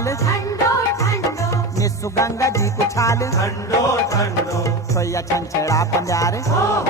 माल, ठंडो ठंडो निस्सु गंगा जी को छाल, ठंडो ठंडो सोया छंछेड़ा पंजारे, हो